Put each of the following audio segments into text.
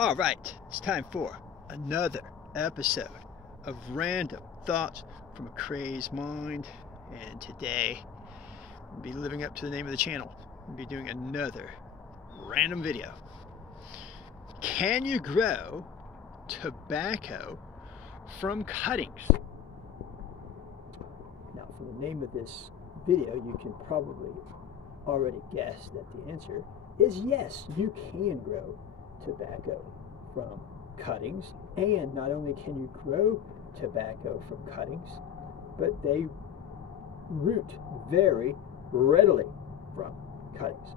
All right, it's time for another episode of Random Thoughts from a Crazed Mind. And today, we'll be living up to the name of the channel. We'll be doing another random video. Can you grow tobacco from cuttings? Now, from the name of this video, you can probably already guess that the answer is yes, you can grow tobacco from cuttings. And not only can you grow tobacco from cuttings, but they root very readily from cuttings.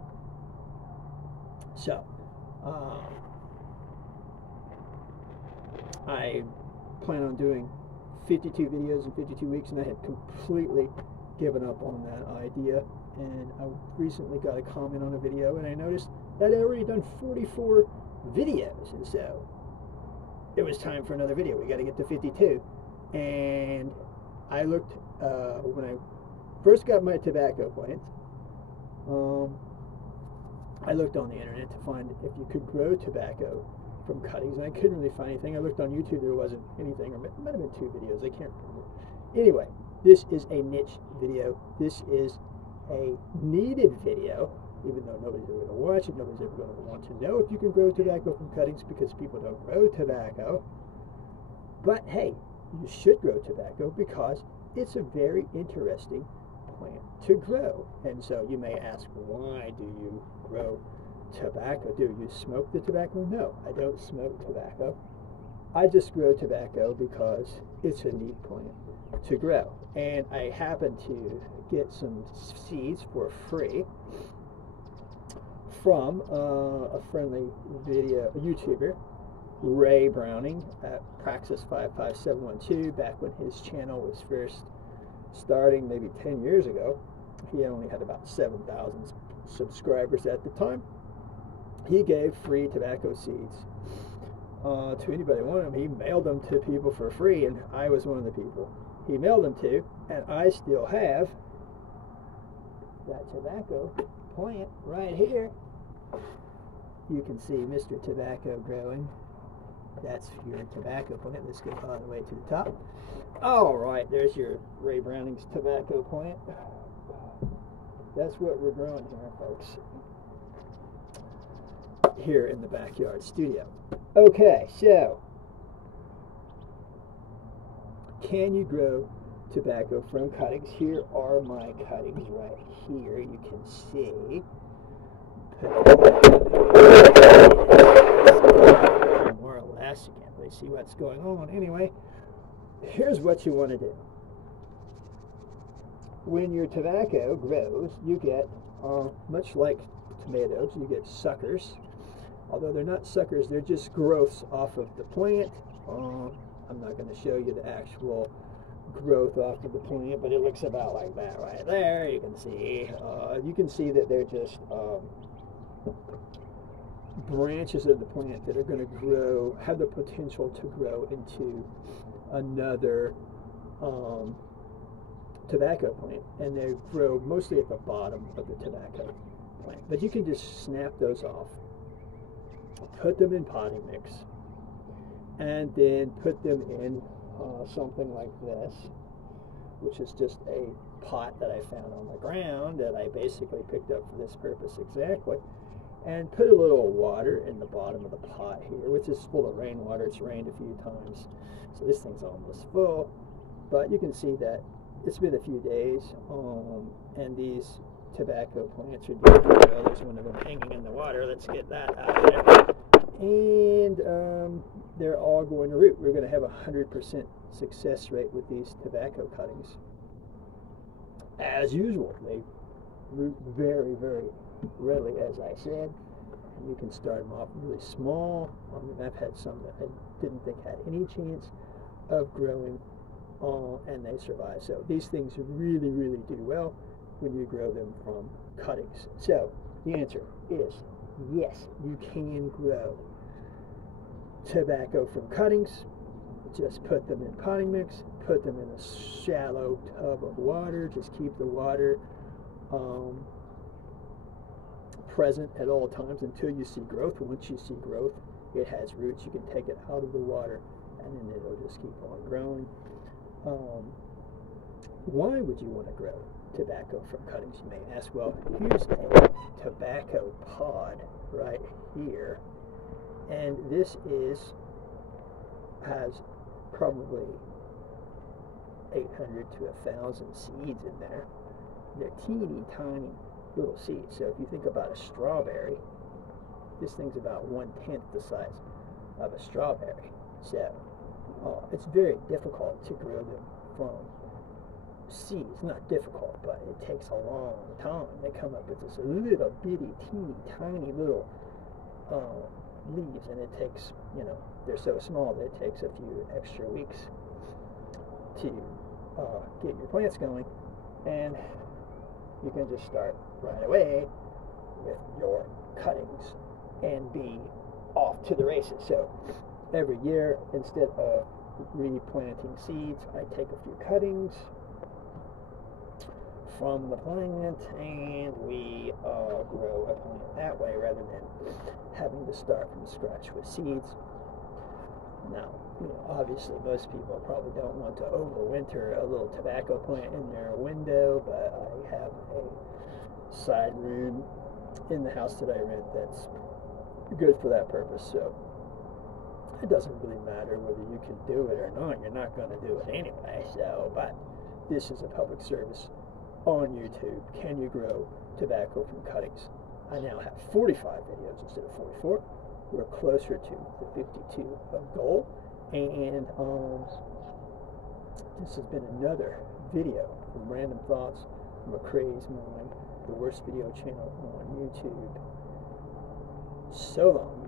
So, I plan on doing 52 videos in 52 weeks, and I had completely given up on that idea. And I recently got a comment on a video, and I noticed that I'd already done 44 videos, and so it was time for another video. We got to get to 52. And I looked when I first got my tobacco plant. I looked on the internet to find if you could grow tobacco from cuttings, and I couldn't really find anything. I looked on YouTube, there wasn't anything, or it might have been 2 videos, I can't remember. Anyway, this is a niche video. This is a needed video, even though nobody's ever going to watch it. Nobody's ever going to want to know if you can grow tobacco from cuttings, because people don't grow tobacco. But hey, you should grow tobacco because it's a very interesting plant to grow. And so you may ask, why do you grow tobacco? Do you smoke the tobacco? No, I don't smoke tobacco. I just grow tobacco because it's a neat plant to grow. And I happen to get some seeds for free from a friendly YouTuber, Ray Browning at Praxis55712. Back when his channel was first starting, maybe 10 years ago, he only had about 7,000 subscribers at the time. He gave free tobacco seeds to anybody who wanted them. He mailed them to people for free, and I was one of the people he mailed them to, and I still have that tobacco plant right here. You can see Mr. Tobacco growing. That's your tobacco plant. Let's go all the way to the top. All right, there's your Ray Browning's tobacco plant. That's what we're growing here, folks, here in the backyard studio. Okay, so can you grow tobacco from cuttings? Here are my cuttings right here. You can see. More or less, you can't really see what's going on. Anyway, here's what you want to do. When your tobacco grows, you get, much like tomatoes, you get suckers. Although they're not suckers, they're just growths off of the plant. I'm not going to show you the actual growth off of the plant, but it looks about like that right there. You can see that they're just branches of the plant that are going to grow, have the potential to grow into another tobacco plant, and they grow mostly at the bottom of the tobacco plant. But you can just snap those off, put them in potting mix, and then put them in something like this, which is just a pot that I found on the ground that I basically picked up for this purpose exactly, and put a little water in the bottom of the pot here, which is full of rainwater. It's rained a few times, so this thing's almost full. But you can see that it's been a few days, and these tobacco plants are doing pretty well. There's one of them hanging in the water. Let's get that out of there. And they're all going to root. We're going to have a 100% success rate with these tobacco cuttings. As usual, they root very, very readily, as I said. And you can start them off really small. I mean, I've had some that I didn't think had any chance of growing, and they survive. So these things really, really do well when you grow them from cuttings. So the answer is yes, you can grow tobacco from cuttings. Just put them in potting mix, put them in a shallow tub of water. Just keep the water present at all times until you see growth. Once you see growth, It has roots. You can take it out of the water, and then it'll just keep on growing. Why would you want to grow tobacco from cuttings, you may ask? Well, here's a tobacco pod right here, and this has probably 800 to 1,000 seeds in there. They're teeny tiny little seeds. So if you think about a strawberry, this thing's about 1/10 the size of a strawberry. So it's very difficult to grow them from seeds. Not difficult, but it takes a long time. They come up with this little bitty, teeny tiny little leaves, and it takes, they're so small that it takes a few extra weeks to get your plants going, and you can just start right away with your cuttings and be off to the races. So every year, instead of replanting seeds, I take a few cuttings from the plant and we grow a plant that way rather than having to start from scratch with seeds. Now, obviously most people probably don't want to overwinter a little tobacco plant in their window, but I have a side room in the house that I rent that's good for that purpose. So it doesn't really matter whether you can do it or not. You're not going to do it anyway. So, but this is a public service on YouTube. Can you grow tobacco from cuttings? I now have 45 videos instead of 44. We're closer to the 52 goal, and this has been another video from Random Thoughts from a Crazed Mind, the worst video channel on YouTube. So long.